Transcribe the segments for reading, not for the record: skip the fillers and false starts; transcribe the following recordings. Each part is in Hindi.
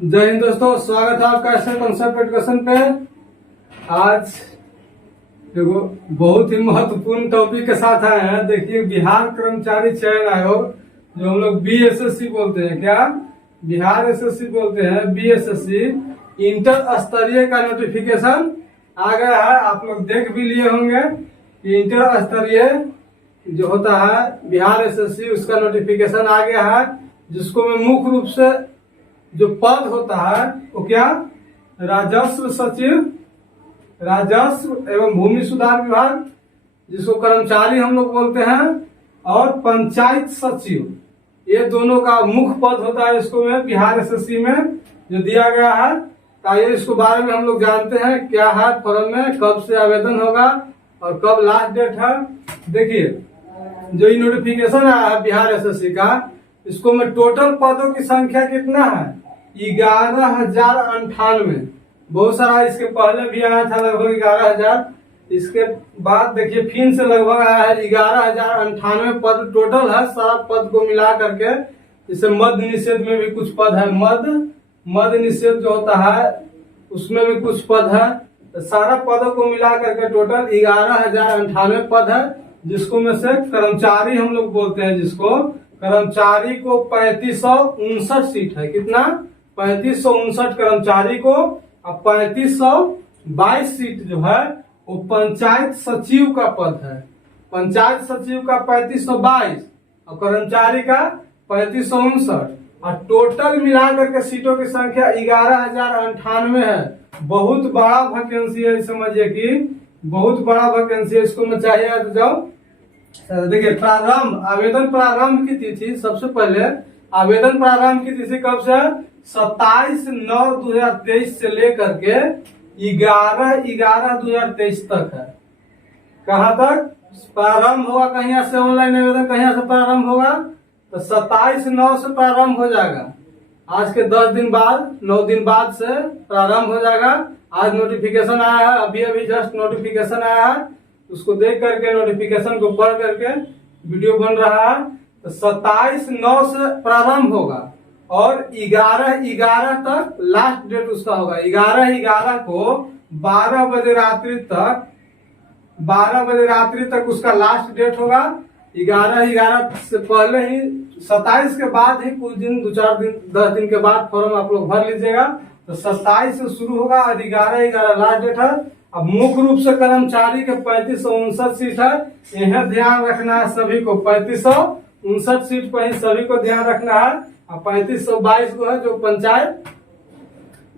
जय हिंद दोस्तों, स्वागत है आपका ऐसे कॉन्सेप्ट एजुकेशन पे। आज देखो बहुत ही महत्वपूर्ण टॉपिक के साथ आए हैं। देखिए, बिहार कर्मचारी चयन आयोग, जो हम लोग बीएसएससी बोलते हैं, क्या बिहार एसएससी बोलते हैं, बीएसएससी इंटर स्तरीय का नोटिफिकेशन आ गया है। आप लोग देख भी लिए होंगे कि इंटर स्तरीय जो होता है बिहार एसएससी, उसका नोटिफिकेशन आ गया है, जिसको मैं मुख्य रूप से जो पद होता है वो क्या, राजस्व सचिव, राजस्व एवं भूमि सुधार विभाग, जिसको कर्मचारी हम लोग बोलते हैं, और पंचायत सचिव, ये दोनों का मुख्य पद होता है। इसको में बिहार एसएससी में जो दिया गया है, आइए इसको बारे में हम लोग जानते हैं क्या है फॉर्म में, कब से आवेदन होगा और कब लास्ट डेट है। देखिए, जो ये नोटिफिकेशन आया है बिहार एसएससी का, इसको में टोटल पदों की संख्या कितना है, 11,098। बहुत सारा इसके पहले भी आया था, लगभग 11,000। इसके बाद देखिए फिर से लगभग आया है 11,098 पद टोटल है, सारा पद को मिला करके। जैसे मद निषेध में भी कुछ पद है, मद निषेध जो होता है उसमें भी कुछ पद है। तो सारा पदों को मिला करके टोटल 11,098 पद है, जिसको में से कर्मचारी हम लोग बोलते हैं, जिसको कर्मचारी को 3559 सीट है। कितना, 3559 कर्मचारी को, और 3522 सीट जो है वो पंचायत सचिव का पद है। पंचायत सचिव का 3522 और कर्मचारी का 3559, और टोटल मिलाकर के सीटों की संख्या 11,098 है। बहुत बड़ा वैकेंसी है, समझिए कि बहुत बड़ा वैकेंसी है। इसको मैं चाहिए तो जाओ। देखिए, प्रारंभ आवेदन प्रारंभ की तिथि, सबसे पहले आवेदन प्रारंभ की तिथि कब से, 27/9/2023 से लेकर के 11/11/2023 तक है। कहाँ तक प्रारंभ होगा, कहीं से ऑनलाइन आवेदन कहीं से प्रारंभ होगा, तो 27/9 से प्रारंभ हो जाएगा। आज के 10 दिन बाद, 9 दिन बाद से प्रारंभ हो जाएगा। आज नोटिफिकेशन आया है, अभी अभी जस्ट नोटिफिकेशन आया है, उसको देख करके, नोटिफिकेशन को पढ़ करके वीडियो बन रहा है। तो 27/9 से प्रारंभ होगा और 11/11 तक लास्ट डेट उसका होगा। 11/11 को 12 बजे रात्रि तक, 12 बजे रात्रि तक उसका लास्ट डेट होगा। 11/11 से पहले ही, 27 के बाद ही कुछ दिन, 2-4 दिन, 10 दिन के बाद फॉर्म आप लोग भर लीजिएगा। तो 27 से शुरू होगा और 11/11 लास्ट डेट है। अब मुख्य रूप से कर्मचारी के 3559 सीट है, यह ध्यान रखना है सभी को। 3559 सीट पर ही सभी को ध्यान रखना है। और 3522 को है जो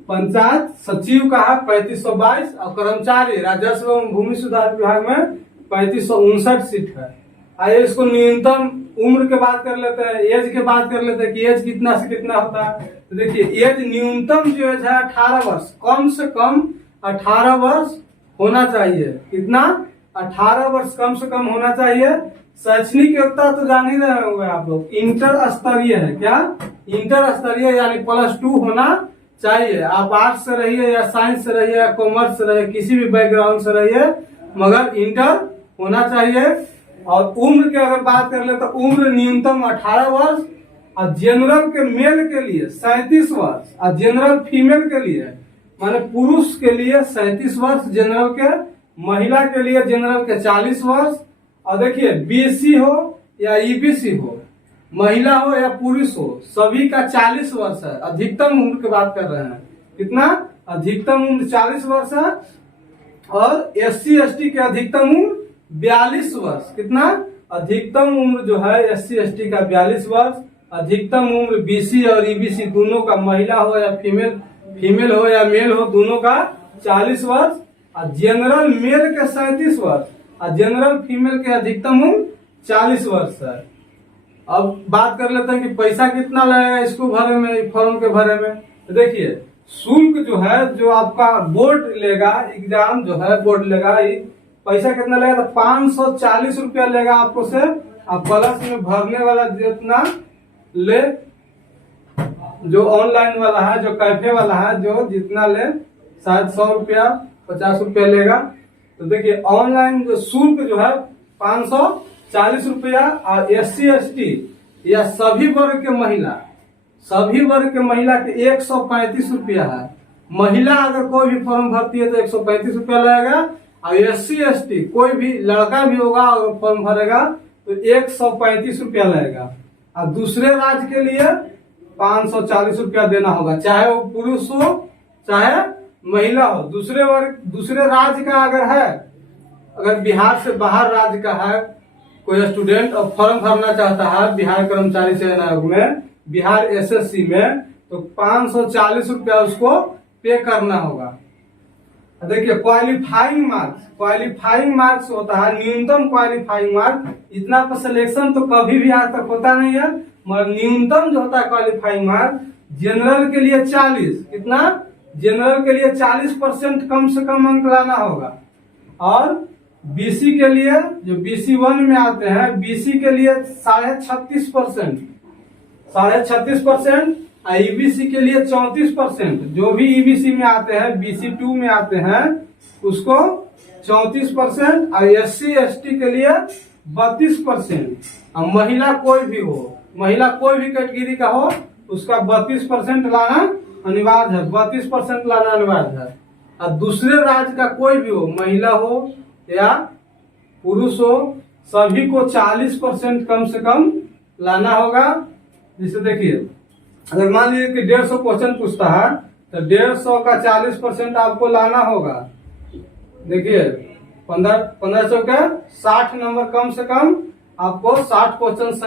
पंचायत सचिव का है 3522, और कर्मचारी राजस्व एवं भूमि सुधार विभाग में 3559 सीट है। आइए इसको न्यूनतम उम्र के बात कर लेते हैं, एज के बात कर लेते हैं कि एज कितना से कितना होता है। तो देखिए, एज न्यूनतम जो एज है 18 वर्ष, कम से कम 18 वर्ष होना चाहिए। कितना, 18 वर्ष कम से कम होना चाहिए। शैक्षणिक योग्यता तो जान ही रहे होंगे आप लोग, इंटर स्तरीय है। क्या, इंटर स्तरीय यानी +2 होना चाहिए। आप आर्ट्स से रहिए या साइंस से रहिए या कॉमर्स से रहिए, किसी भी बैकग्राउंड से रहिए, मगर इंटर होना चाहिए। और उम्र की अगर बात कर ले तो उम्र न्यूनतम 18 वर्ष, और जनरल के मेल के लिए 37 वर्ष, और जनरल फीमेल के लिए माने पुरुष के लिए 37 वर्ष जनरल के, महिला के लिए जनरल के 40 वर्ष। और देखिए, बीसी हो या ईबीसी हो, महिला हो या पुरुष हो, सभी का 40 वर्ष है। अधिकतम उम्र की बात कर रहे हैं। कितना, अधिकतम उम्र 40 वर्ष है। और एससी एसटी के अधिकतम उम्र 42 वर्ष। कितना, अधिकतम उम्र जो है एससी एसटी का 42 वर्ष। अधिकतम उम्र बीसी और ईबीसी दोनों का, महिला हो या फीमेल हो या मेल हो, दोनों का 40 वर्ष। और जनरल मेल के 37 वर्ष, और जनरल फीमेल के अधिकतम उम्र 40 वर्ष है। अब बात कर लेते हैं कि पैसा कितना लगेगा इसको भरे में, फॉर्म के भरे में। तो देखिए, शुल्क जो है, जो आपका बोर्ड लेगा, एग्जाम जो है बोर्ड लेगा, पैसा कितना लगेगा, तो 540 रुपया लेगा आपको से। आप प्लस में भरने वाला जितना ले, जो ऑनलाइन वाला है, जो कैफे वाला है, जो जितना ले, शायद 100 रुपया 50 रुपया लेगा। तो देखिए, ऑनलाइन जो शुल्क जो है 540 रुपया। और SC ST या सभी वर्ग के महिला, सभी वर्ग के महिला के 135 रुपया है। महिला अगर कोई भी फॉर्म भरती है तो 135 रुपया लगेगा, और SC/ST कोई भी लड़का भी होगा अगर फॉर्म भरेगा तो 135 रुपया लगेगा। और दूसरे राज्य के लिए 540 रुपया देना होगा, चाहे वो पुरुष हो चाहे महिला हो। दूसरे राज्य का अगर है, अगर बिहार से बाहर राज्य का है कोई स्टूडेंट और फॉर्म भरना चाहता है बिहार कर्मचारी चयन आयोग में, बिहार SSC में, तो 540 रुपया उसको पे करना होगा। देखिए क्वालिफाइंग मार्क्स होता है, न्यूनतम क्वालिफाइंग मार्क्स, इतना पर सिलेक्शन तो कभी भी आज तक होता नहीं है, मगर न्यूनतम जो होता है क्वालिफाइंग मार्क्स जनरल के लिए 40, कितना, जनरल के लिए 40% कम से कम अंक लाना होगा। और BC के लिए, जो BC 1 में आते हैं, BC के लिए 36%, EBC के लिए 34%, जो भी EBC में आते हैं, BC 2 में आते हैं उसको 34%, और SC/ST के लिए 32%। और महिला कोई भी हो, महिला कोई भी कैटेगरी का हो, उसका 32% लाना अनिवार्य है, 32% लाना अनिवार्य है। और दूसरे राज्य का कोई भी हो, महिला हो या पुरुष हो, सभी को 40% कम से कम लाना होगा। जैसे देखिए, अगर मान लीजिए कि 150 क्वेश्चन पूछता है तो 150 का 40% आपको लाना होगा। देखिए 1500 का 60 नंबर, कम से कम आपको 60 क्वेश्चन